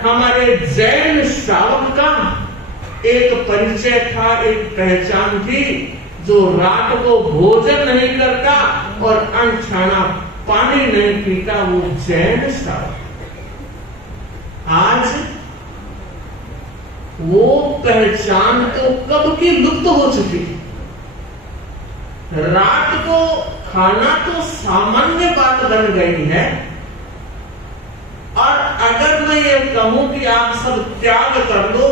हमारे जैन श्रावक का एक परिचय था, एक पहचान थी, जो रात को भोजन नहीं करता और अनछाना पानी नहीं पीता, वो जैन श्रावक। आज वो पहचान तो कब की लुप्त हो चुकी। रात को खाना तो सामान्य बात बन गई है, और अगर मैं ये कहूं कि आप सब त्याग कर लो,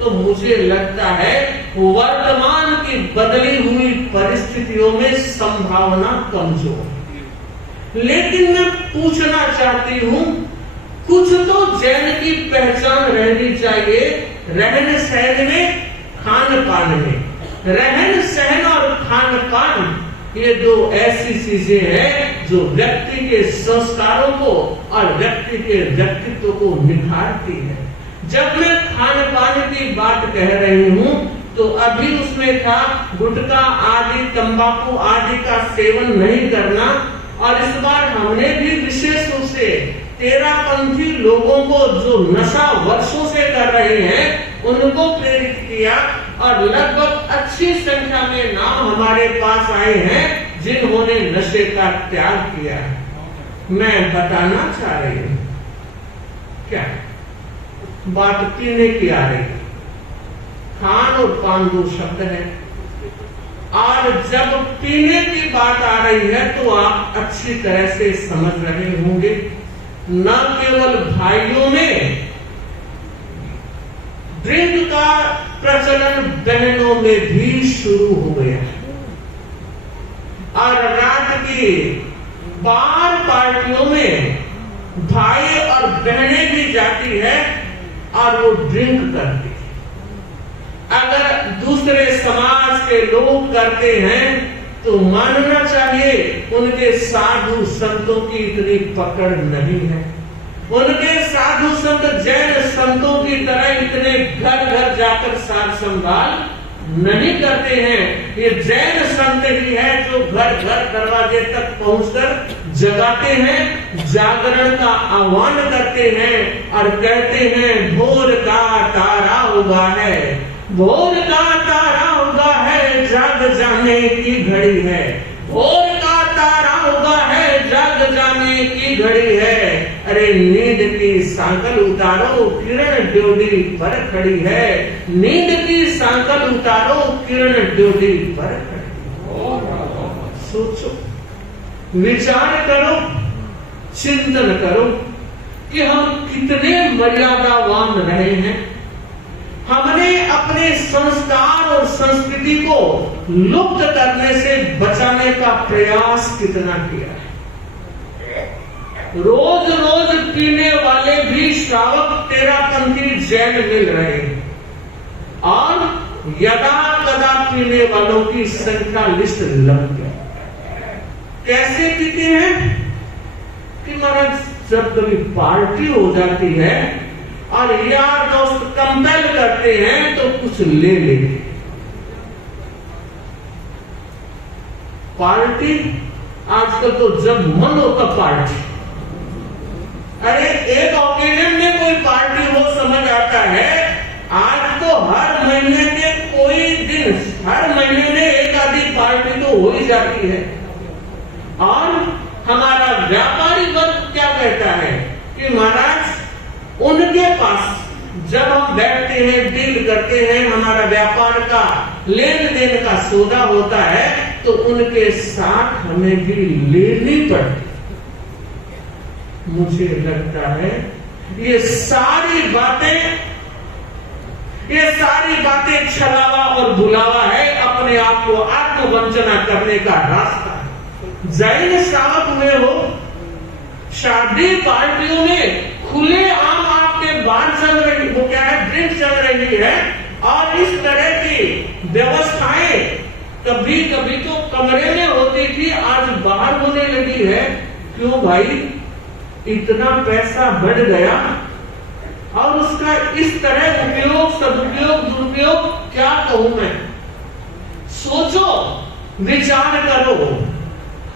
तो मुझे लगता है वर्तमान की बदली हुई परिस्थितियों में संभावना कमजोर। लेकिन मैं पूछना चाहती हूं, कुछ तो जैन की पहचान रहनी चाहिए रहन सहन में, खान पान में। रहन सहन और खान पान ये दो ऐसी चीजें हैं जो व्यक्ति के संस्कारों को और व्यक्ति के व्यक्तित्व को निखारती है। जब मैं खान पान की बात कह रही हूँ, तो अभी उसमें था गुटखा आदि, तंबाकू आदि का सेवन नहीं करना, और इस बार हमने भी विशेष रूप से तेरापंथी लोगों को जो नशा वर्षों से कर रहे हैं उनको प्रेरित किया, और लगभग अच्छी संख्या में नाम हमारे पास आए हैं जिन्होंने नशे का त्याग किया। मैं बताना चाह रही हूँ, क्या बात पीने की आ रही है। खान और पान दो शब्द है, और जब पीने की बात आ रही है तो आप अच्छी तरह से समझ रहे होंगे, न केवल भाइयों में ड्रिंक का प्रचलन बहनों में भी शुरू हो गया है, और रात की बार पार्टियों में भाई और बहनें भी जाती है और वो ड्रिंक करती है। अगर दूसरे समाज के लोग करते हैं तो मानना चाहिए उनके साधु संतों की इतनी पकड़ नहीं है। उनके साधु संत जैन संतों की तरह इतने घर घर जाकर सार संभाल नहीं करते हैं। ये जैन संत ही है जो घर घर दरवाजे तक पहुंचकर जगाते हैं, जागरण का आह्वान करते हैं और कहते हैं भोर का तारा उगा है, भोर का तारा उगा है, जाग जाने की घड़ी है, भोर का तारा उगा है, जाग जाने की घड़ी है। अरे नींद की सांकल उतारो, किरण ड्योढ़ी पर खड़ी है, नींद की सांकल उतारो, किरण ड्योढ़ी पर खड़ी। सोचो, विचार करो, चिंतन करो कि हम कितने मर्यादावान रहे हैं। हमने अपने संस्कार और संस्कृति को लुप्त करने से बचाने का प्रयास कितना किया है। रोज रोज पीने वाले भी श्रावक तेरापंथी जैन मिल रहे हैं, और यदा कदा पीने वालों की संख्या लिस्ट लंबी है। कैसे पीते हैं कि महाराज जब कभी पार्टी हो जाती है और यार दोस्त कंपेल करते हैं तो कुछ ले लेते। पार्टी आजकल तो जब मन होता पार्टी। अरे एक ओकेजन में कोई पार्टी हो समझ आता है, आज तो हर महीने के कोई दिन, हर महीने में एक आधी पार्टी तो हो ही जाती है। और हमारा व्यापारी वर्ग क्या कहता है कि महाराज उनके पास जब हम बैठते हैं, डील करते हैं, हमारा व्यापार का लेन देन का सौदा होता है, तो उनके साथ हमें भी लेनी पड़ती। मुझे लगता है ये सारी बातें छलावा और बुलावा है, अपने आप को आत्मवंचना करने का रास्ता। जैन श्रावक में हो, शादी पार्टियों में खुले आम आपके बार चल रही, वो क्या है, ड्रिंक चल रही है, और इस तरह की व्यवस्थाएं कभी कभी तो कमरे में होती थी, आज बाहर होने लगी है। क्यों भाई, इतना पैसा बढ़ गया और उसका इस तरह उपयोग, सदुपयोग, दुरुपयोग क्या कहूं मैं। सोचो, विचार करो।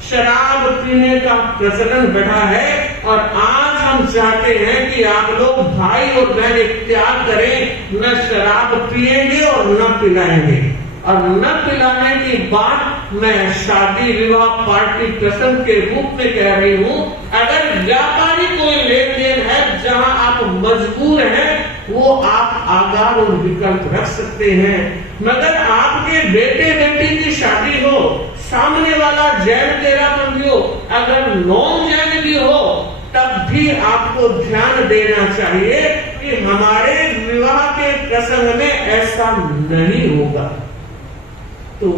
शराब पीने का प्रचलन बढ़ा है और आज हम चाहते हैं कि आप लोग भाई और बहन त्याग करें, न शराब पिएंगे और न पिलाएंगे। और न पिलाने की बात मैं शादी विवाह पार्टी प्रसंग के रूप में कह रही हूँ। अगर व्यापारी कोई लेन देन है जहाँ आप मजबूर हैं, वो आप आगार और विकल्प रख सकते हैं। मगर आपके बेटे बेटी की शादी हो, सामने वाला जैन तेरापंथी हो, अगर नॉन जैन भी हो, तब भी आपको ध्यान देना चाहिए कि हमारे विवाह के प्रसंग में ऐसा नहीं होगा। तो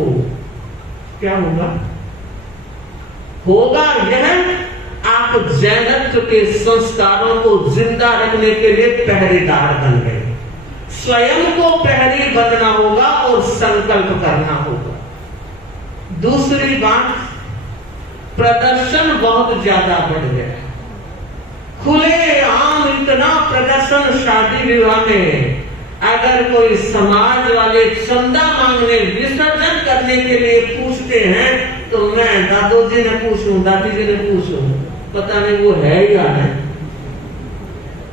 क्या होगा? होगा यह, आप जैनत्व के संस्कारों को जिंदा रखने के लिए पहरेदार बन गए। स्वयं को पहरी बनना होगा और संकल्प करना होगा। दूसरी बात, प्रदर्शन बहुत ज्यादा बढ़ गया। खुले आम इतना प्रदर्शन शादी विवाह में, अगर कोई समाज वाले चंदा मांगने विसर्जन करने के लिए पूछते हैं तो मैं दादू जी ने पूछूं, दादी जी ने पूछूं, पता नहीं वो है या नहीं।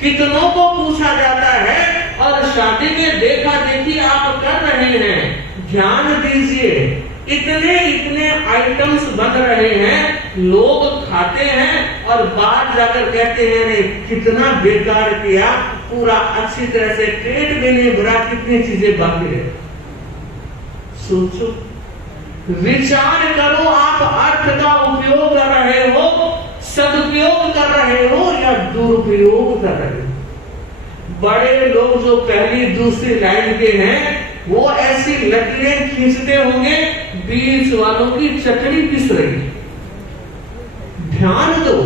कितनों को पूछा जाता है और शादी में देखा देखी आप कर रहे हैं। ध्यान दीजिए, इतने आइटम्स बन रहे हैं, लोग खाते हैं और बाहर जाकर कहते हैं रे कितना बेकार किया, पूरा अच्छी तरह से पेट भी नहीं भरा, कितनी चीजें बाकी है। सोचो, विचार करो, आप अर्थ का उपयोग कर रहे हो, सदुपयोग कर रहे हो या दुरुपयोग कर रहे हो। बड़े लोग जो पहली दूसरी लाइन के हैं, वो ऐसी लकीरें खींचते होंगे, बीच वालों की चटनी पिस रही। ध्यान दो,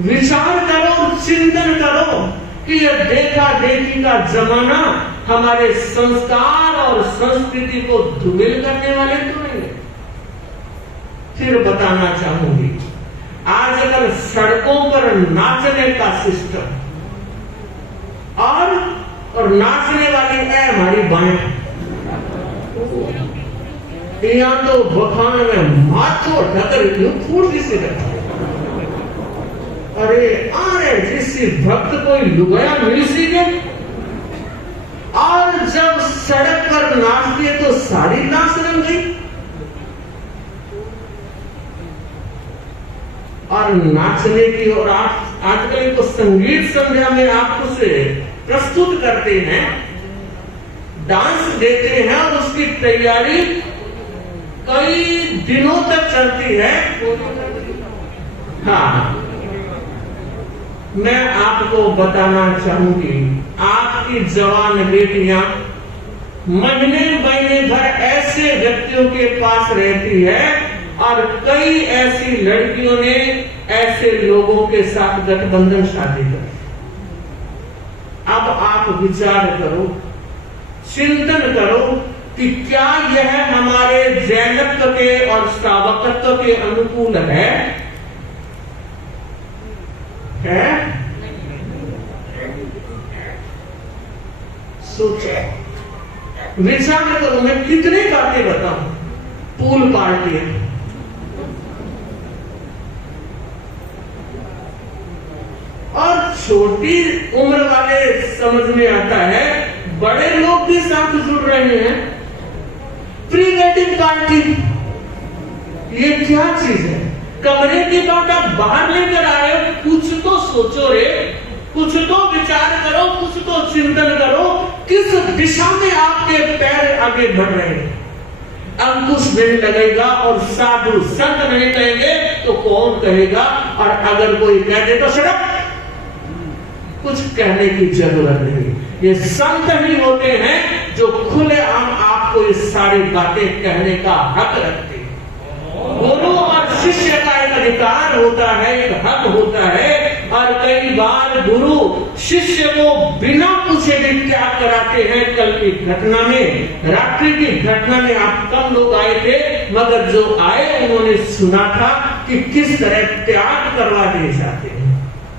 विचार करो, चिंतन करो कि यह देखा देखी का जमाना हमारे संस्कार और संस्कृति को धूमिल करने वाले तो नहीं है। फिर बताना चाहूंगी, आजकल सड़कों पर नाचने का सिस्टम और नाचने वाली है हमारी बाएं, यहाँ तो बखान में माथो ढकर फूट से रखा। अरे अरे जिससे भक्त कोई लुगाया मिल सी गए, और जब सड़क पर नाचती है तो सारी नाच रंग गई। और नाचने की और आजकल को संगीत संध्या में आपको से प्रस्तुत करते हैं, डांस देते हैं और उसकी तैयारी कई दिनों तक चलती है। हाँ, मैं आपको बताना चाहूंगी, आपकी जवान बेटियां महीने भर ऐसे व्यक्तियों के पास रहती है और कई ऐसी लड़कियों ने ऐसे लोगों के साथ गठबंधन शादी कर। अब आप विचार करो, चिंतन करो कि क्या यह हमारे जैनत्व के और श्रावकत्व के अनुकूल है? सोचो, विचार करो। मैं कितने बातें बताऊं, पूल पार्टी और छोटी उम्र वाले समझ में आता है, बड़े लोग भी साथ जुड़ रहे हैं। प्री वेडिंग पार्टी, ये क्या चीज है? कमरे की बात आप बाहर लेकर आए हो, कुछ तो सोचो रे, कुछ तो विचार करो, कुछ तो चिंतन करो, किस दिशा में आपके पैर आगे बढ़ रहे हैं। अंकुश नहीं लगेगा और साधु संत नहीं कहेंगे तो कौन कहेगा? और अगर कोई कह दे तो सड़क, कुछ कहने की जरूरत नहीं। ये संत ही होते हैं जो खुलेआम आपको ये सारी बातें कहने का हक रखते हैं। गुरु और शिष्य का एक अधिकार होता है, एक हक होता है। और कई बार गुरु शिष्य को बिना पूछे भी त्याग कराते हैं। कल की घटना में, रात्रि की घटना में आप कम लोग आए थे, मगर जो आए उन्होंने सुना था कि किस तरह त्याग करवा दिए जाते हैं।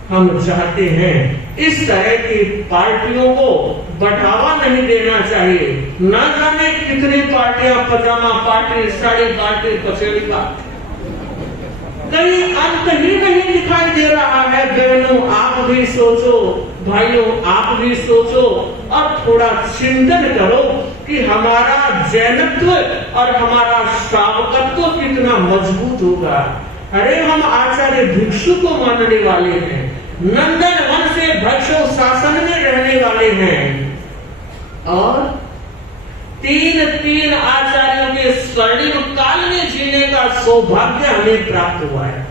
हम चाहते हैं इस तरह की पार्टियों को बढ़ावा नहीं देना चाहिए। न जाने कितनी पार्टियां, पजामा पार्टी, साड़ी पार्टी, कचेरी पार्टी, कहीं अंत ही नहीं दिखाई दे रहा है। बहनों आप भी सोचो, भाइयों आप भी सोचो और थोड़ा चिंतन करो कि हमारा जैनत्व और हमारा श्रावकत्व कितना मजबूत होगा। अरे हम आचार्य भिक्षु को मानने वाले हैं, नंदन वन से भक्षो शासन में रहने वाले हैं और तीन आचार्यों के स्वर्णिम काल में जीने का सौभाग्य हमें प्राप्त हुआ है।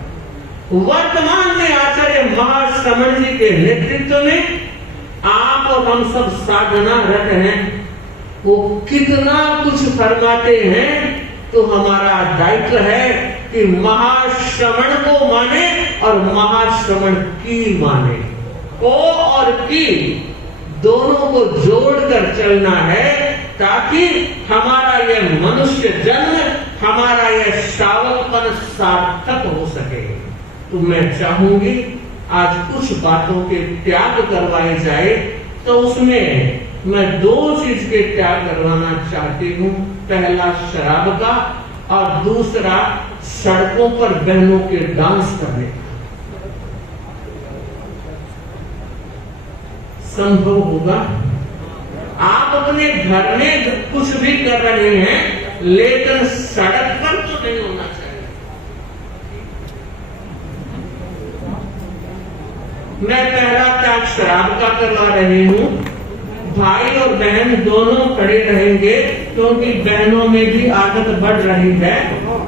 वर्तमान में आचार्य महाश्रमण जी के नेतृत्व में आप और हम सब साधना रत हैं। वो कितना कुछ फरमाते हैं तो हमारा दायित्व है कि महाश्रमण को माने और महाश्रमण की माने। को और की दोनों को जोड़कर चलना है ताकि हमारा यह मनुष्य जन्म, हमारा यह श्रावकपन सार्थक हो सके। तो मैं चाहूंगी आज कुछ बातों के त्याग करवाए जाए, तो उसमें मैं 2 चीज के त्याग करवाना चाहती हूँ। पहला शराब का और दूसरा सड़कों पर बहनों के डांस करने का। संभव होगा आप अपने घर में कुछ भी कर रहे हैं, लेकिन सड़क पर तो नहीं होना चाहिए। मैं पहला त्याग शराब का करवा रही हूँ। भाई और बहन दोनों खड़े रहेंगे क्योंकि बहनों में भी आदत बढ़ रही है।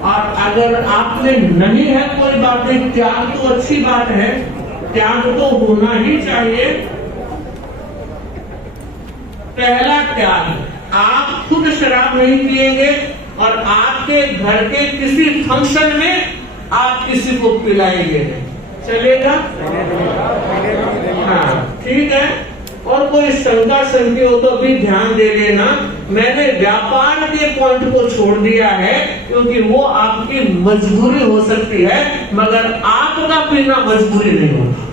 और अगर आप में नहीं है कोई बात नहीं, त्याग तो अच्छी बात है, त्याग तो होना ही चाहिए। पहला त्याग, आप खुद शराब नहीं पिएंगे और आपके घर के किसी फंक्शन में आप किसी को पिलाएंगे नहीं, चलेगा? हाँ ठीक है। और कोई शंका शंकी हो तो भी ध्यान दे लेना, मैंने व्यापार के पॉइंट को छोड़ दिया है क्योंकि वो आपकी मजबूरी हो सकती है, मगर आपका पीना मजबूरी नहीं होता।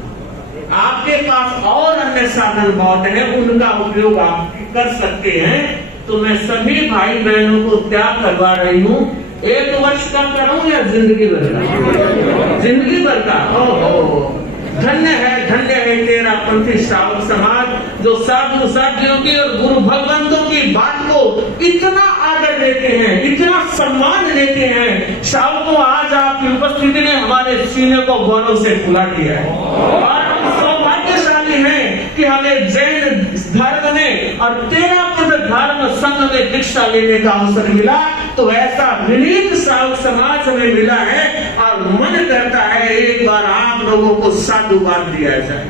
आपके पास और अन्य साधन बहुत हैं, उनका उपयोग आप कर सकते हैं। तो मैं सभी भाई बहनों को त्याग करवा रही हूँ। 1 वर्ष का करूं या जिंदगी भर का? जिंदगी भर का। ओहो, धन्य है तेरा पंथी श्रावक समाज जो साधु साधियों की और गुरु भगवंतों की बात को इतना आदर देते हैं, इतना सम्मान देते हैं। श्रावकों, आज आपकी उपस्थिति ने हमारे सीने को गौरव से फुला दिया है और हम सौभाग्यशाली हैं कि हमें जैन धर्म में और तेरापद धर्म संघ में दीक्षा लेने का अवसर मिला। तो ऐसा विनीत श्रावक समाज हमें मिला है और मन करता है एक बार आप लोगों को साधुवाद दिया जाए।